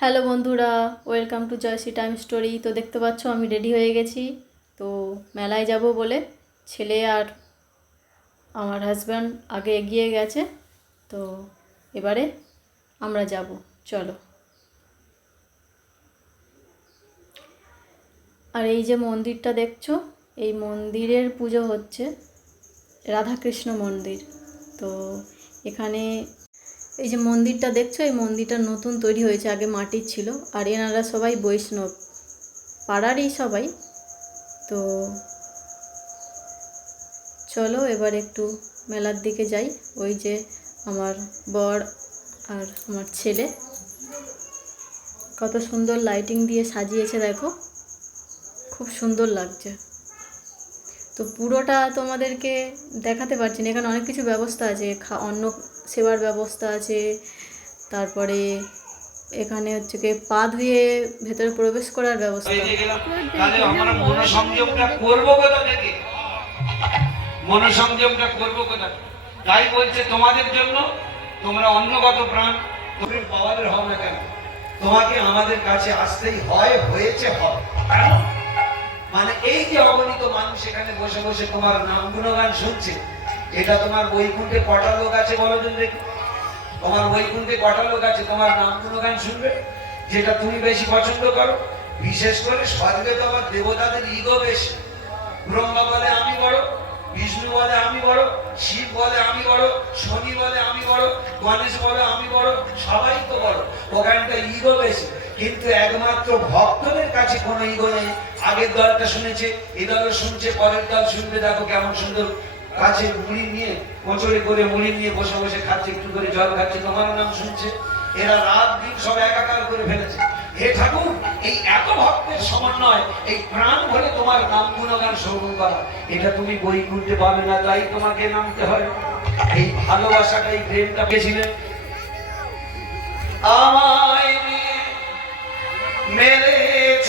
Hello বন্ধুরা, welcome to Joysi time story. তো দেখতে পাচ্ছ, আমি রেডি হয়ে গেছি। তো মেলায় যাব বলে ছেলে আর আমার হাজব্যান্ড আগে এগিয়ে গেছে। তো এবারে আমরা যাব। চলো। আর এই যে মন্দিরটা দেখছ, এই মন্দিরের পুজো হচ্ছে রাধাকৃষ্ণ মন্দির। তো এখানে এই যে মন্দিরটা দেখছ, এই মন্দিরটা নতুন তৈরি হয়েছে, আগে মাটির ছিল। আর এনারা সবাই বৈষ্ণব। পাড়ারই সবাই। তো চলো এবার একটু মেলার দিকে যাই। ওই যে আমার বর আর আমার ছেলে। কত সুন্দর লাইটিং দিয়ে সাজিয়েছে, দেখো। খুব সুন্দর লাগছে। তো পুরোটা তোমাদেরকে দেখাতে পারছি না। এখানে অনেক কিছু ব্যবস্থা আছে। অন্ন সেবার ব্যবস্থা আছে। তারপরে এখানে হচ্ছে কি পা ধুয়ে ভেতরে প্রবেশ করার ব্যবস্থা। হয়ে করব তাই বলছে তোমাদের জন্য তোমরা অন্যগত প্রাণ পাওয়ারের হও না কেন? তোমাকে আমাদের কাছে আসতেই হয়, হয়েছে হবে মানে এই যে অগণিত মানুষ এখানে বসে বসে তোমার নাম গুণগান শুনছে এটা তোমার বৈকুণ্ঠে কটা লোক আছে বলো তো দেখি। তোমার বৈকুণ্ঠে কটা লোক আছে? তোমার নাম গুণগান শুনবে? যেটা তুমি বেশি পছন্দ করো? বিশেষ করে স্বর্গে তো আবার দেবতাদের ইগো বেশি। ব্রহ্মা বলে আমি বড়, বিষ্ণু বলে আমি বড়, শিব বলে আমি বড়, শনি বলে আমি বড়, গণেশ বলে আমি বড়, সবাই তো বড়। ওখানটা ইগো বেশি। কিন্তু একমাত্র ভক্তদের কাছে কোনো ইগো নেই। আগের দলটা শুনেছে এই দলও শুনছে, পরের দল শুনবে। দেখো কেমন সুন্দর কাছে মুড়ি নিয়ে কচড়ে করে মুড়ি নিয়ে বসে বসে খাচ্ছে, একটু করে জল খাচ্ছে তোমার নাম শুনছে? এরা রাত দিন সব একাকার করে ফেলেছে। হে ঠাকুর, এই এত ভক্তের সমন্বয়, এই প্রাণ ভরে তোমার নাম গুণগান শ্রবণ করা। এটা তুমি বই খুলতে পারবে না, তাই তোমাকে নামতে হয়। এই ভালোবাসাটা এই প্রেমটা পেয়েছিলেন আমায় নিয়ে মেরেছ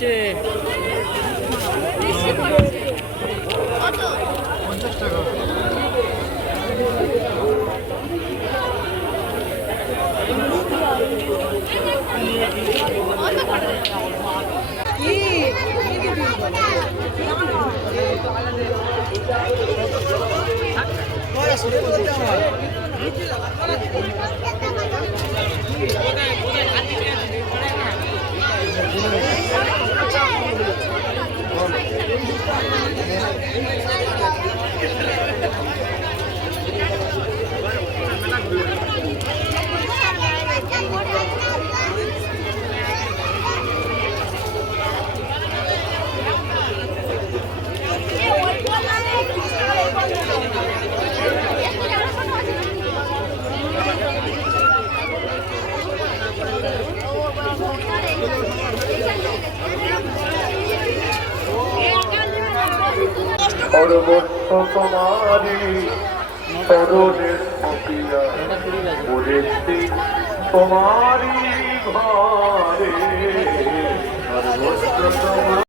যে মিছে তাই তোমার আনন্দ আমার মন। তুমি তাই আমাদের একটা কায়া করতে চায় বৃষ্টি পড়ছে সর্বস্ব তোমারি চরণের পপিয়া বলেছি তোমারি ঘরে সর্বস্ব তোমার